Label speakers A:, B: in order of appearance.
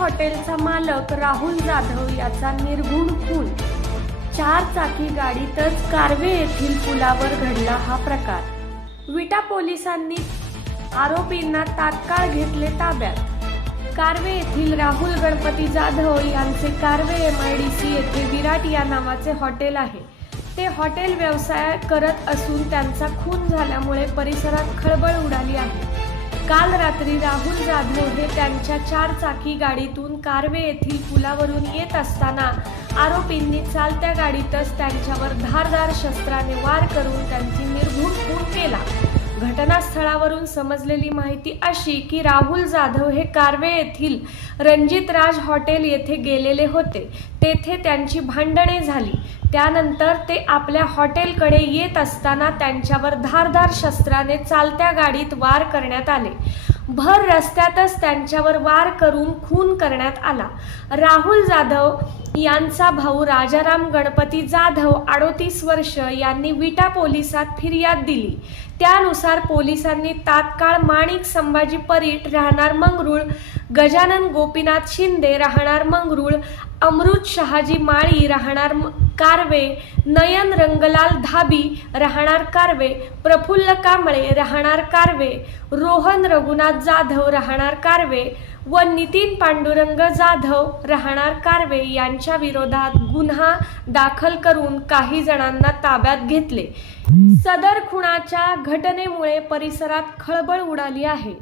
A: हॉटेलचा मालक राहुल जाधव याचा निर्घुण खून. चार चाकी गाडीतच कारवे येथील पुलावर घडला हा प्रकार. विटा पोलिसांनी आरोपींना तात्काळ घेतले ताब्यात. कारवे येथील राहुल गणपती जाधव यांचे Karve M I D C येथे विराट या नावाचे हॉटेल आहे. ते हॉटेल व्यवसाय करत असून त्यांचा खून झाल्यामुळे परिसरात खळबळ उडाली आहे. काल रात्री राहुल जाधव हे त्यांच्या चार चाकी गाडीतून कारवे येथील पुलावरून येत असताना आरोपींनी चालत्या गाडीतच त्यांच्यावर धारदार शस्त्राने वार करून त्यांची निर्घुण खून केला. घटनास्थळावरून समजलेली माहिती अशी की राहुल जाधव हे कारवे येथील रणजित राज हॉटेल येथे गेलेले होते. तेथे त्यांची भांडणे झाली. त्यानंतर ते आपल्या हॉटेलकडे येत असताना त्यांच्यावर धारधार शस्त्राने चालत्या गाडीत वार करण्यात आले. भर रस्त्यातच त्यांच्यावर वार करून खून करण्यात आला. राहुल जाधव यांचा भाऊ राजाराम गणपती जाधव अडोतीस वर्ष यांनी विटा पोलिसात फिर्याद दिली. त्यानुसार पोलिसांनी तात्काळ माणिक संभाजी परीट राहणार मंगरुळ गजानन गोपीनाथ शिंदे राहणार मंगरुळ अमृत शहाजी माळी राहणार म- कारवे नयन रंगलाल धाबी राहणार कारवे प्रफुल्ल कांबळे राहणार कारवे रोहन रघुनाथ जाधव राहणार कारवे व नितीन पांडुरंग जाधव राहणार कारवे यांच्या विरोधात गुन्हा दाखल करून काही जणांना ताब्यात घेतले. सदर खुणाच्या घटनेमुळे परिसरात खळबळ उडाली आहे.